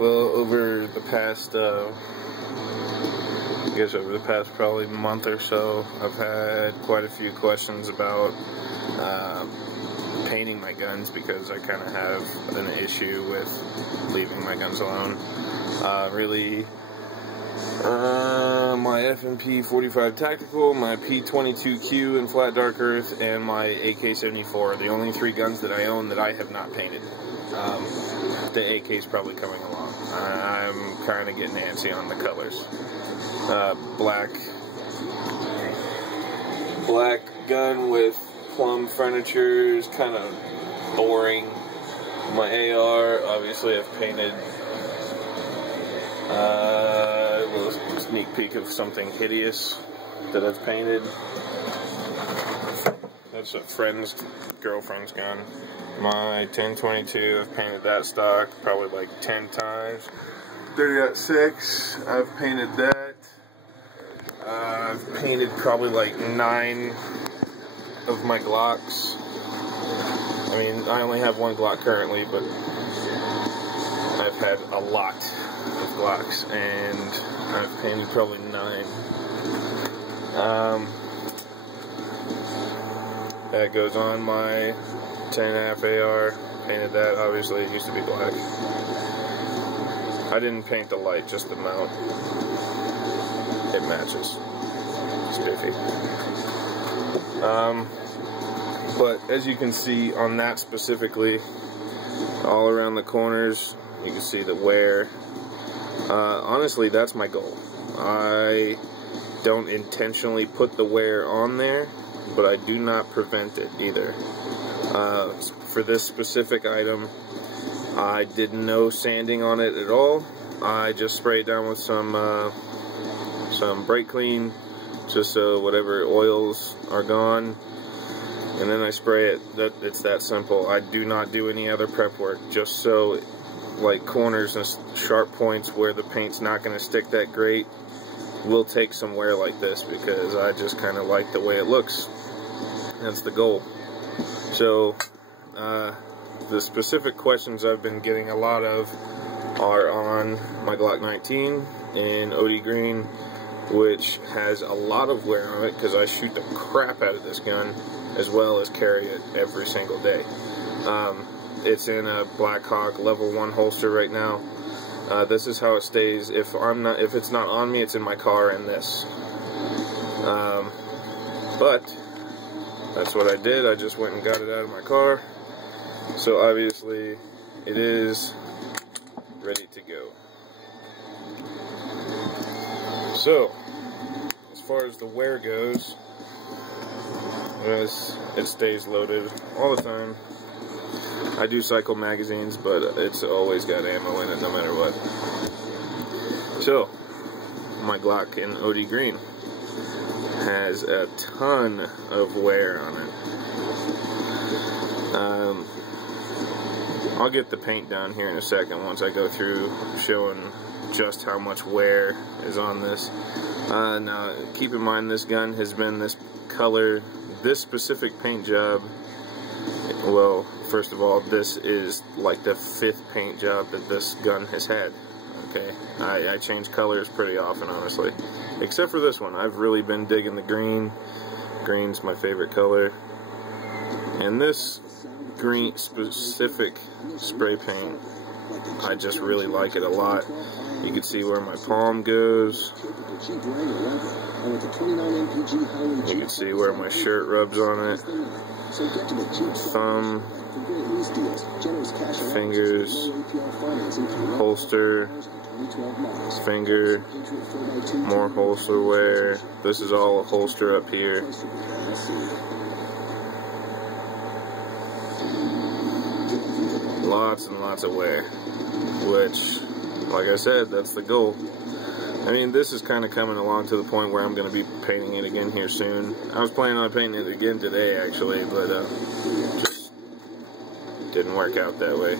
Well, over the past, I guess over the past probably month or so, I've had quite a few questions about painting my guns, because I kind of have an issue with leaving my guns alone. My F&P 45 Tactical, my P22Q in Flat Dark Earth, and my AK-74 are the only three guns that I own that I have not painted. The AK's probably coming along. I'm kind of getting antsy on the colors. Black gun with plum furniture is kind of boring. My AR, obviously I've painted. A little sneak peek of something hideous that I've painted. That's a girlfriend's gun. My 1022, I've painted that stock probably like 10 times. 30-06, I've painted that. I've painted probably like 9 of my Glocks. I mean, I only have one Glock currently, but I've had a lot of Glocks, and I've painted probably 9. That goes on my 10.5 AR. Painted that. Obviously, it used to be black. I didn't paint the light, just the mount. It matches. Spiffy. But as you can see on that specifically, all around the corners, you can see the wear. Honestly, that's my goal. I don't intentionally put the wear on there, but I do not prevent it either. For this specific item, I did no sanding on it at all. I just sprayed down with some brake clean, just so whatever oils are gone, and then I spray it. It's that simple. I do not do any other prep work, just so like corners and sharp points where the paint's not going to stick that great will take some wear like this, because I just kind of like the way it looks. That's the goal. So the specific questions I've been getting a lot of are on my Glock 19 in OD green, which has a lot of wear on it because I shoot the crap out of this gun as well as carry it every single day. It's in a Black Hawk level 1 holster right now. This is how it stays. If it's not on me, it's in my car in this. But that's what I did. I just went and got it out of my car. So obviously it is ready to go. So as far as the wear goes, it stays loaded all the time. I do cycle magazines, but it's always got ammo in it no matter what. So my Glock in OD green has a ton of wear on it. I'll get the paint down here in a second once I go through showing just how much wear is on this. Now keep in mind, this gun has been this color, this specific paint job. Well, first of all, this is like the 5th paint job that this gun has had. Okay, I change colors pretty often, honestly, except for this one. I've really been digging the green. Green's my favorite color, and this green specific spray paint, I just really like it a lot. You can see where my palm goes. You can see where my shirt rubs on it. Thumb, fingers, holster, finger, more holster wear. This is all a holster up here. Lots and lots of wear, which, like I said, that's the goal. I mean, this is kind of coming along to the point where I'm going to be painting it again here soon. I was planning on painting it again today, actually, but just didn't work out that way.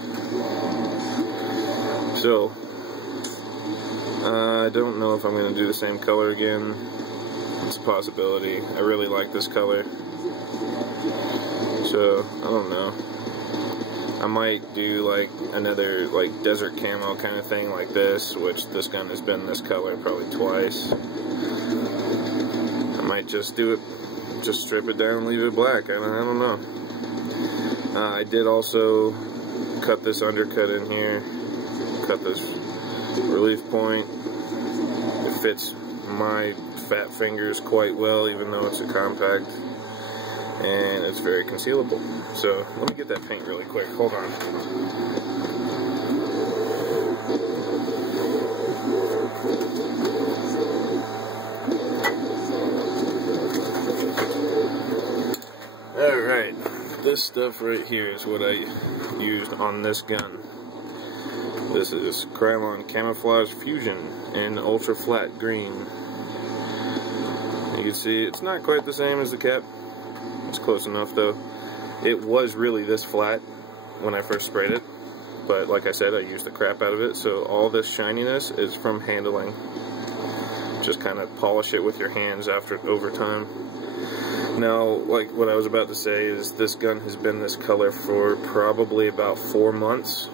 So, I don't know if I'm going to do the same color again. It's a possibility. I really like this color. So, I don't know. I might do like another like desert camo kind of thing like this, which this gun has been this color probably twice. I might just do it, just strip it down and leave it black. I don't know. I did also cut this undercut in here, cut this relief point. It fits my fat fingers quite well, even though it's a compact, and it's very concealable. So let me get that paint really quick. Hold on. Alright, this stuff right here is what I used on this gun. This is Krylon Camouflage Fusion in ultra flat green. You can see it's not quite the same as the cap. It's close enough though. It was really this flat when I first sprayed it, but like I said, I used the crap out of it, so all this shininess is from handling. Just kind of polish it with your hands over time. Now, like what I was about to say is this gun has been this color for probably about 4 months,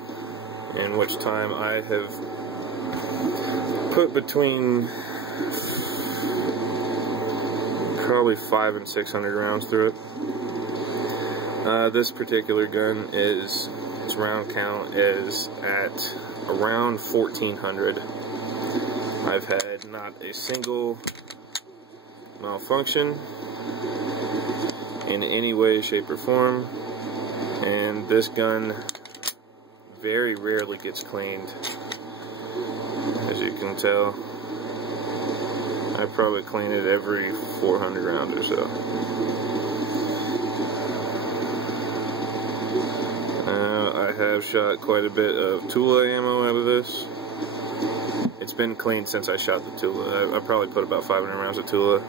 in which time I have put between probably 500 and 600 rounds through it. This particular gun its round count is at around 1,400. I've had not a single malfunction in any way, shape, or form, and this gun very rarely gets cleaned, as you can tell. I probably clean it every 400 rounds or so. I have shot quite a bit of Tula ammo out of this. It's been cleaned since I shot the Tula. I probably put about 500 rounds of Tula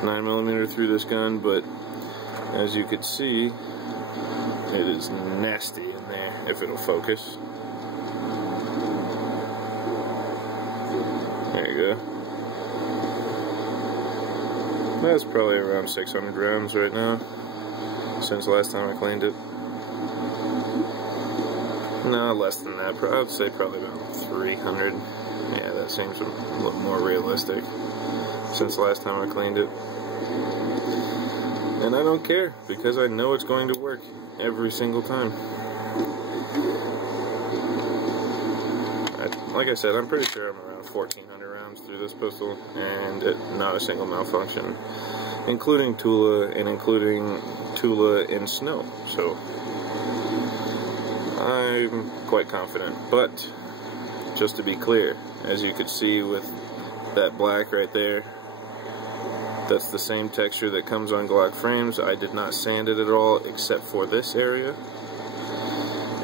9mm through this gun, but as you can see, it is nasty in there, if it'll focus. There you go. That's probably around 600 rounds right now, since last time I cleaned it. No, less than that. I would say probably about 300. Yeah, that seems a little more realistic since last time I cleaned it. And I don't care, because I know it's going to work every single time. Like I said, I'm pretty sure I'm around 1,400 rounds through this pistol, and not a single malfunction, including Tula and including Tula in snow. So I'm quite confident. But just to be clear, as you could see with that black right there, that's the same texture that comes on Glock frames. I did not sand it at all except for this area,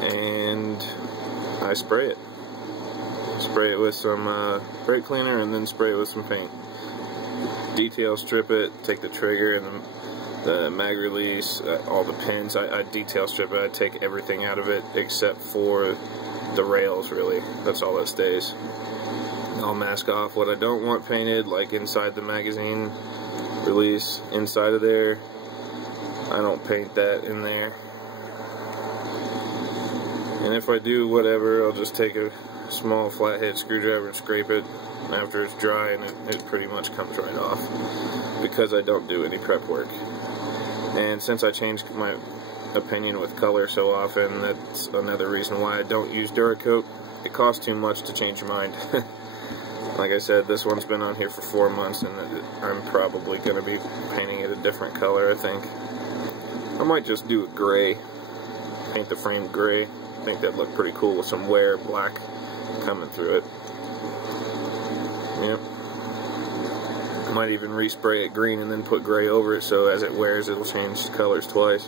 and I spray it. Spray it with some brake cleaner and then spray it with some paint. Detail strip it, take the trigger and the mag release, all the pins, I detail strip it. I take everything out of it except for the rails, really. That's all that stays. I'll mask off what I don't want painted, like inside the magazine release, inside of there. I don't paint that in there. And if I do whatever, I'll just take a small flathead screwdriver and scrape it after it's dry, and it pretty much comes right off, because I don't do any prep work. And since I changed my opinion with color so often, that's another reason why I don't use Duracoat. It costs too much to change your mind. Like I said, this one's been on here for 4 months, and I'm probably going to be painting it a different color, I think. I might just do it gray, paint the frame gray. I think that'd look pretty cool with some wear black coming through it. Yep. I might even respray it green and then put gray over it, so as it wears it'll change colors twice.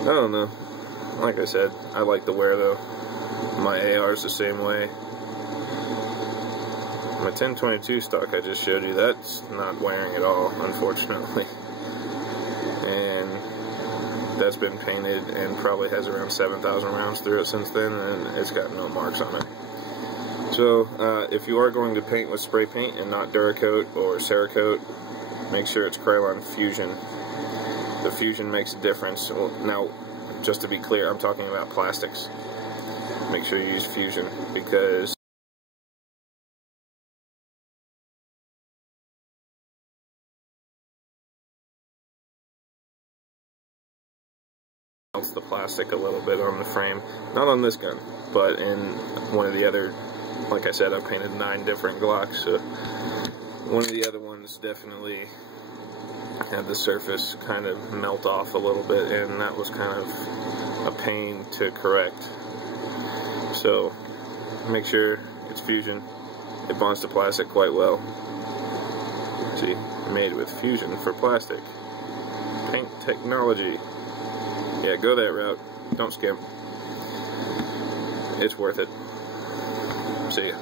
I don't know. Like I said, I like the wear though. My AR's the same way. My 1022 stock I just showed you, that's not wearing at all, unfortunately. And that's been painted and probably has around 7,000 rounds through it since then, and it's got no marks on it. So, if you are going to paint with spray paint and not Duracoat or Cerakote, make sure it's Krylon Fusion. The Fusion makes a difference. Now, just to be clear, I'm talking about plastics. Make sure you use Fusion, because melts the plastic a little bit on the frame. Not on this gun, but in one of the other, like I said, I've painted 9 different Glocks, so one of the other ones definitely had the surface kind of melt off a little bit, and that was kind of a pain to correct. So make sure it's Fusion. It bonds to plastic quite well. See, made with Fusion for plastic. Paint technology. Yeah, go that route. Don't skimp. It's worth it. See ya.